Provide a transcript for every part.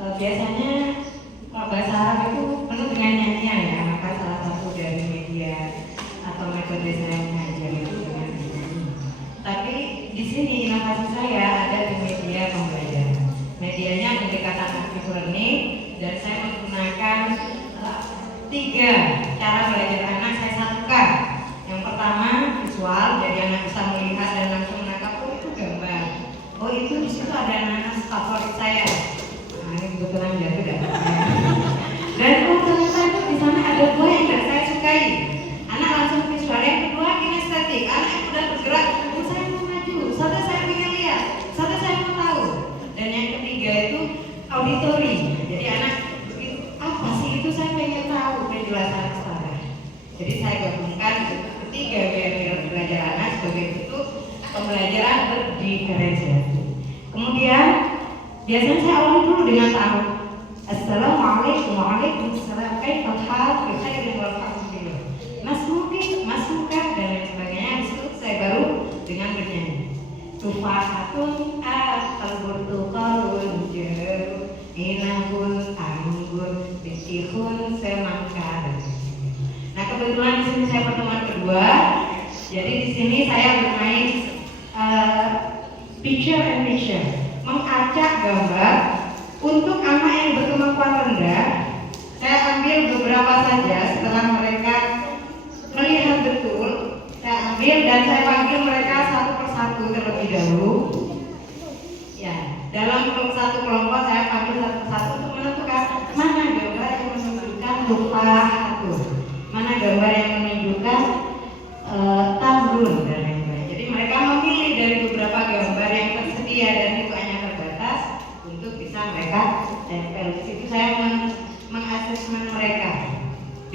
Biasanya bahasa Arab itu penuh dengan nyanyian ya, maka salah satu dari media atau metode saya mengajar itu dengan nyanyi. Tapi di sini inovasi saya ada di media pembelajaran. Medianya pendekatan active learning dan saya menggunakan 3 cara belajar anak saya satukan. Yang pertama visual, jadi anak bisa melihat dan langsung menangkap, oh itu gambar, oh itu di situ ada nanas favorit saya. Nah ini kebetulan jatuh dan dan oh ternyata itu di sana ada buah yang tidak saya sukai. Anak langsung visual. Yang kedua kinestetik, anak yang udah bergerak, oh saya mau maju, satu saya ingin lihat, satu saya mau tahu. Dan yang ketiga itu auditori, jadi anak apa sih itu saya pengen tahu penjelasan secara. Jadi saya gabungkan ketiga biar belajar anak sebagai bentuk pembelajaran berdiferensiasi. Kemudian biasanya saya awali dulu dengan ta'aruf. Assalamualaikum waalaikumsalam kaifa hal bi khairin walhamdulillah. Mas mungkin dan lain sebagainya. Itu saya baru dengan bernyanyi. Tufahatun al-burtuqalun jaru inahun anggur bitihun semangka. Nah kebetulan di sini saya pertemuan kedua. Jadi di sini saya bermain picture and picture, mengacak gambar. Untuk anak yang berkemampuan rendah, saya ambil beberapa saja. Setelah mereka melihat betul, saya ambil dan saya panggil mereka satu persatu terlebih dahulu. Ya, dalam satu kelompok saya panggil satu persatu untuk menentukan mana gambar yang menunjukkan tufahatun, mana gambar yang menunjukkan tamrun dan lain-lain. Jadi mereka memilih dari beberapa gambar yang tersedia dan itu hanya terbatas untuk bisa mereka tempel. Di situ saya mengasesmen mereka.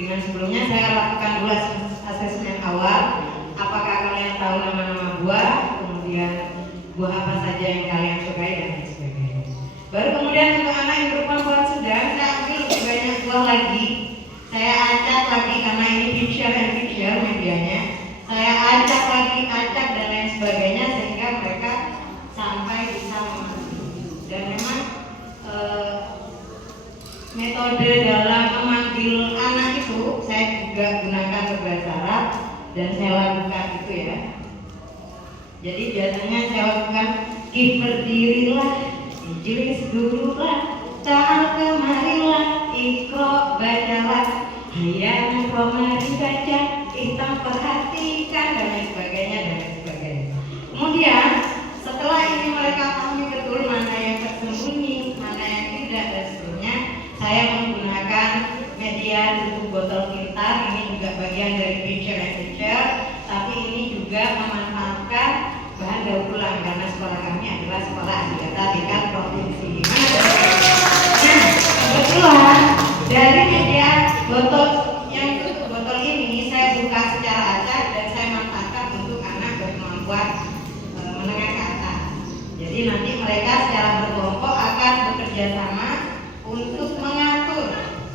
Dengan sebelumnya saya lakukan dulu asesmen awal. Apakah kalian tahu nama-nama buah, kemudian buah apa saja yang kalian sukai dan lain sebagainya. Baru kemudian untuk anak yang berkemampuan sedang, saya ambil lebih banyak buah lagi. Saya acak lagi karena ini picture and picture medianya. Saya acak lagi, acak dan lain sebagainya sehingga mereka sampai bisa memahami. Dan memang metode dalam memanggil anak itu saya juga gunakan berbahasa Arab dan saya lakukan itu ya. Jadi biasanya saya lakukan berdirilah, ijlis dululah, ta'al kemarilah, ikro bacalah, hayang komari baca, hitam perhatikan dan lain sebagainya dan lain sebagainya. Kemudian setelah ini mereka pahami betul mana yang tersembunyi, mana yang tidak dan seterusnya, saya menggunakan media tutup botol pintar. Ini juga bagian dari picture and picture, tapi ini juga memanfaatkan bahan daur ulang karena sekolah kami adalah sekolah adidata tingkat provinsi. Nah, kebetulan dari media botol yang tutup botol ini saya buka secara acak dan saya manfaatkan untuk anak berkemampuan menengah ke atas. Jadi nanti mereka secara berkelompok akan bekerja sama untuk mengatur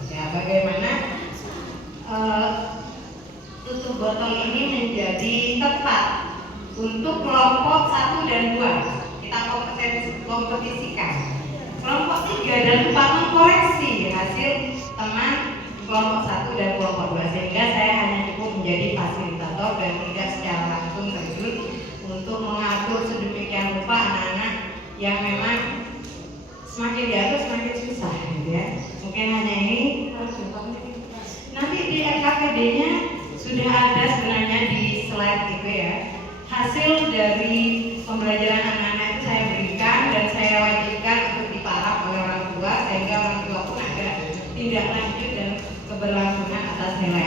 ya bagaimana tutup botol ini menjadi tepat untuk kelompok 1 dan 2. Kita kompetisikan. Kelompok 3 dan 4 mengkoreksi hasil teman kelompok 1 dan kelompok 2 sehingga saya hanya cukup menjadi fasilitator dan tidak secara langsung terjun untuk mengatur sedemikian rupa anak-anak yang memang semakin diatur semakin susah gitu ya. Mungkin hanya ini nanti di LKPD-nya sudah ada sebenarnya di slide gitu ya. Hasil dari pembelajaran anak-anak itu saya berikan dan saya wajibkan untuk diparaf oleh orang tua sehingga orang tua pun ada tindak lanjut dan keberlangsungan atas nilai